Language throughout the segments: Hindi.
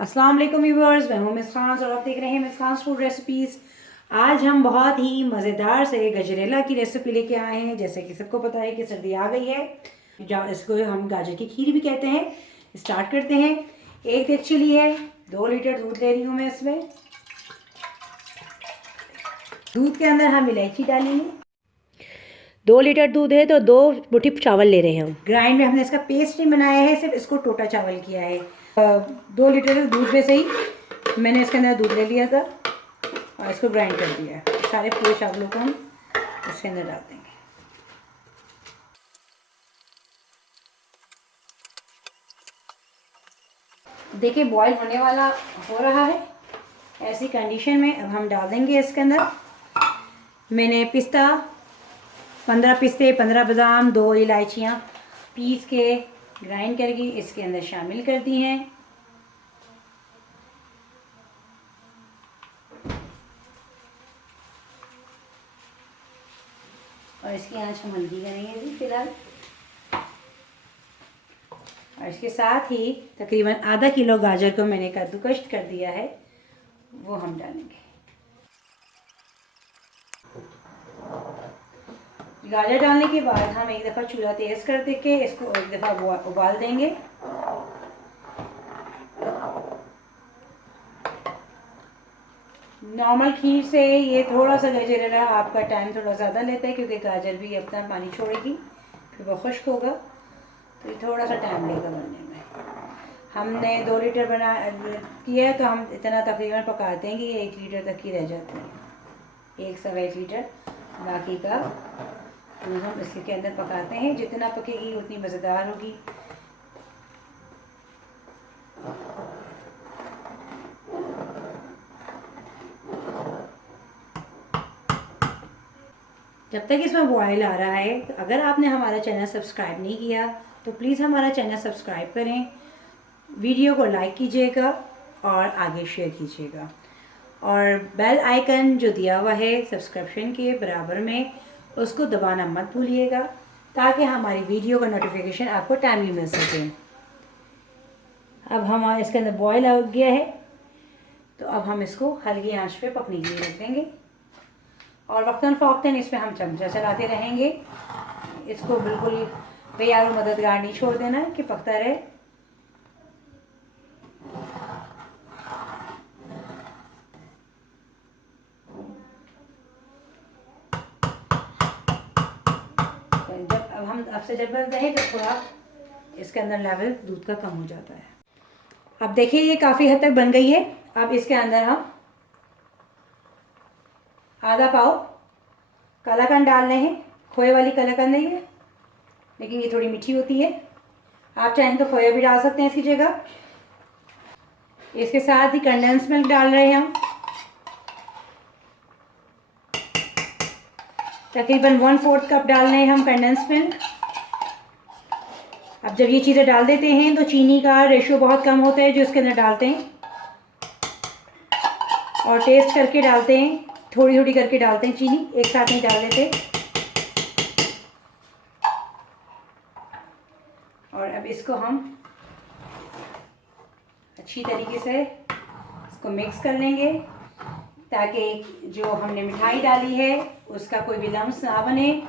अस्सलाम वालेकुम व्यूअर्स, मैं हूं मिस खान और आप देख रहे हैं मिस खान फूड रेसिपीज़। आज हम बहुत ही मज़ेदार से गजरेला की रेसिपी लेके आए हैं। जैसे कि सबको पता है कि सर्दी आ गई है, इसको हम गाजर की खीर भी कहते हैं। स्टार्ट करते हैं। एक देगची ली है, 2 लीटर दूध ले रही हूँ मैं इसमें। दूध के अंदर हम इलायची डालेंगे। 2 लीटर दूध है तो 2 मुट्ठी चावल ले रहे हैं हम। ग्राइंड में हमने इसका पेस्ट नहीं बनाया है, सिर्फ इसको टोटा चावल किया है। 2 लीटर दूध में से ही मैंने इसके अंदर दूध ले लिया था और इसको ग्राइंड कर दिया है। सारे पूरे चावलों को हम इसके अंदर डाल देंगे। देखिए बॉईल होने वाला हो रहा है। ऐसी कंडीशन में अब हम डाल देंगे इसके अंदर। मैंने 15 पिस्ते, 15 बादाम, 2 इलायचियाँ पीस के ग्राइंड करके इसके अंदर शामिल कर दी हैं। और इसकी आंच हम हल्की करेंगे अभी फिलहाल। और इसके साथ ही तकरीबन आधा किलो गाजर को मैंने कद्दूकश कर दिया है, वो हम डालेंगे। गाजर डालने के बाद हम एक दफ़ा चूल्हा तेज़ कर दे के इसको एक दफ़ा उबाल देंगे। नॉर्मल खीर से ये थोड़ा सा गजरेला आपका टाइम थोड़ा ज़्यादा लेता है, क्योंकि गाजर भी अपना पानी छोड़ेगी, फिर वो खुश्क होगा, तो ये थोड़ा सा टाइम लेगा बनने में। हमने 2 लीटर बना किया है तो हम इतना तकरीबन पकाते हैं कि ये 1 लीटर तक ही रह जाते हैं। 1 सवा 1 लीटर बाकी का दूध हम इसके अंदर पकाते हैं। जितना पकेगी उतनी मज़ेदार होगी। जब तक इसमें बॉयल आ रहा है, अगर आपने हमारा चैनल सब्सक्राइब नहीं किया तो प्लीज़ हमारा चैनल सब्सक्राइब करें, वीडियो को लाइक कीजिएगा और आगे शेयर कीजिएगा। और बेल आइकन जो दिया हुआ है सब्सक्रिप्शन के बराबर में, उसको दबाना मत भूलिएगा, ताकि हमारी वीडियो का नोटिफिकेशन आपको टाइमली मिल सके। अब हमारा इसके अंदर बॉयल हो गया है, तो अब हम इसको हल्की आंच पे पकने के लिए रख देंगे। और वक्तन फ़ौक्तन इसमें हम चमचा चलाते रहेंगे। इसको बिल्कुल बेयारो मददगार नहीं छोड़ देना है कि पकता रहे। जब रहे तो थोड़ा इसके अंदर लेवल दूध का कम हो जाता है। अब देखिए ये काफ़ी हद तक बन गई है। अब इसके अंदर हम आधा पाव कलाकंद डाल रहे हैं। खोए वाली कलाकंद नहीं है, लेकिन ये थोड़ी मीठी होती है। आप चाहें तो खोया भी डाल सकते हैं इसकी जगह। इसके साथ ही कंडेंस मिल्क डाल रहे हैं हम, तकरीबन 1/4 कप डाल रहे हैं हम कंडेंस मिल्क। अब जब ये चीज़ें डाल देते हैं तो चीनी का रेशो बहुत कम होता है जो इसके अंदर डालते हैं, और टेस्ट करके डालते हैं, थोड़ी थोड़ी करके डालते हैं चीनी, एक साथ नहीं डाल देते। और अब इसको हम अच्छी तरीके से इसको मिक्स कर लेंगे, ताकि जो हमने मिठाई डाली है उसका कोई भी लम्स ना बने।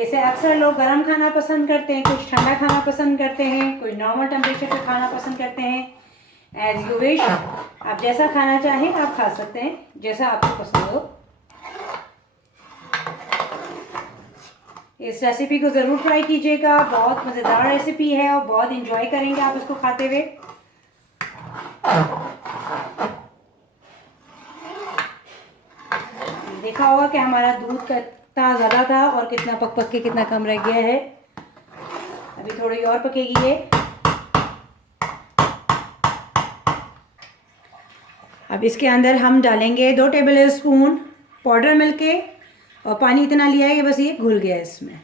ऐसे अक्सर लोग गरम खाना पसंद करते हैं, कुछ ठंडा खाना पसंद करते हैं, कोई नॉर्मल टेम्परेचर पे खाना पसंद करते हैं। एज यू विश, आप जैसा खाना चाहें आप खा सकते हैं, जैसा आपको पसंद हो। इस रेसिपी को ज़रूर ट्राई कीजिएगा, बहुत मज़ेदार रेसिपी है और बहुत इंजॉय करेंगे आप इसको खाते हुए। देखा होगा कि हमारा दूध कितना ज़्यादा था और कितना पक पक के कितना कम रह गया है। अभी थोड़ी और पकेगी ये। अब इसके अंदर हम डालेंगे 2 टेबल स्पून पाउडर मिल्क के, और पानी इतना लिया है कि बस ये घुल गया इसमें।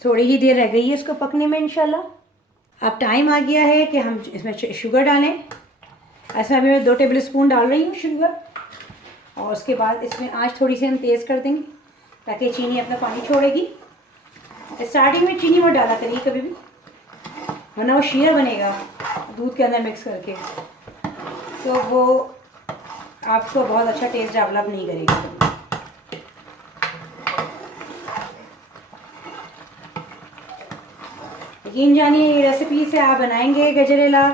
बस थोड़ी ही देर रह गई है इसको पकने में इंशाल्लाह। अब टाइम आ गया है कि हम इसमें शुगर डालें। ऐसे अभी मैं 2 टेबल स्पून डाल रही हूँ शुगर, और उसके बाद इसमें आँच थोड़ी सी हम तेज़ कर देंगे ताकि चीनी अपना पानी छोड़ेगी। स्टार्टिंग में चीनी मत डाला करिए कभी भी, वरना वो शीरा बनेगा दूध के अंदर मिक्स करके, तो वो आपको बहुत अच्छा टेस्ट डेवलप नहीं करेगा। यकीन जानिए ये रेसिपी से आप बनाएंगे गजरेला,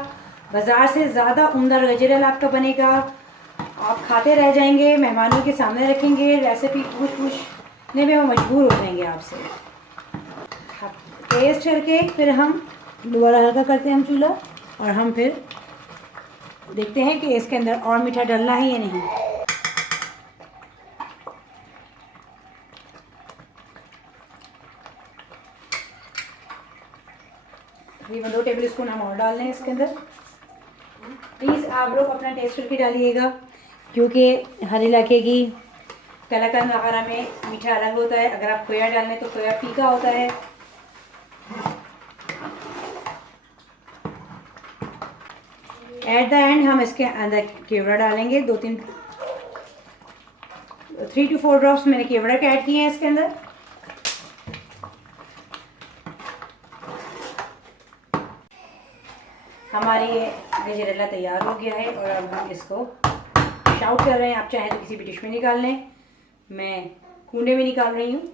बाज़ार से ज़्यादा उम्दा गजरेला आपका बनेगा। आप खाते रह जाएंगे, मेहमानों के सामने रखेंगे, रेसिपी पूछने में वो मजबूर हो जाएंगे आपसे। टेस्ट करके फिर हम दोबारा हल्का करते हैं हम चूल्हा, और हम फिर देखते हैं कि इसके अंदर और मीठा डालना है या नहीं। तकरीबन 2 टेबल स्पून हम और डाल लें इसके अंदर। प्लीज़ आप लोग अपना टेस्ट करके डालिएगा, क्योंकि हर इलाके की कलाकंद वगैरह में मीठा अलग होता है। अगर आप खोया डाल लें तो खोया फीका होता है। एट द एंड हम इसके अंदर केवड़ा डालेंगे, 3 to 4 ड्रॉप्स मैंने केवड़ा के ऐड किए हैं इसके अंदर। हमारी ये गजरेला तैयार हो गया है, और अब हम इसको शाउट कर रहे हैं। आप चाहें तो किसी भी डिश में निकाल लें, मैं कूंडे में निकाल रही हूँ।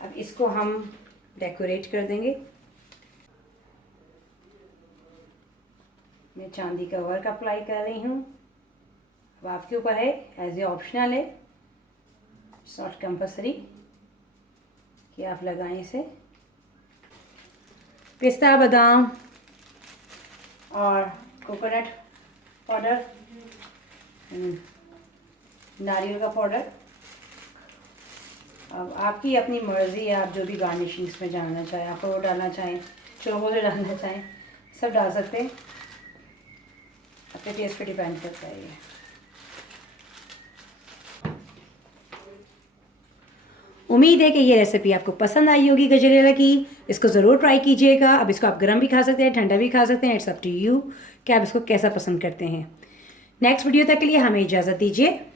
अब इसको हम डेकोरेट कर देंगे। मैं चांदी का वर्क अप्लाई कर रही हूँ। अब आपके ऊपर है, एज ए ऑप्शनल है, इट्स नॉट कंपल्सरी कि आप लगाएं इसे। पिस्ता, बादाम और कोकोनट पाउडर, नारियल का पाउडर। अब आपकी अपनी मर्ज़ी है, आप जो भी गार्निशिंग इसमें डालना चाहें, अखरोट डालना चाहें, चौबोले डालना चाहें, सब डाल सकते हैं। अपने टेस्ट पे डिपेंड करता है ये। उम्मीद है कि ये रेसिपी आपको पसंद आई होगी गजरेला की। इसको ज़रूर ट्राई कीजिएगा। अब इसको आप गर्म भी खा सकते हैं, ठंडा भी खा सकते हैं, इट्स अप टू यू कि आप इसको कैसा पसंद करते हैं। नेक्स्ट वीडियो तक के लिए हमें इजाज़त दीजिए।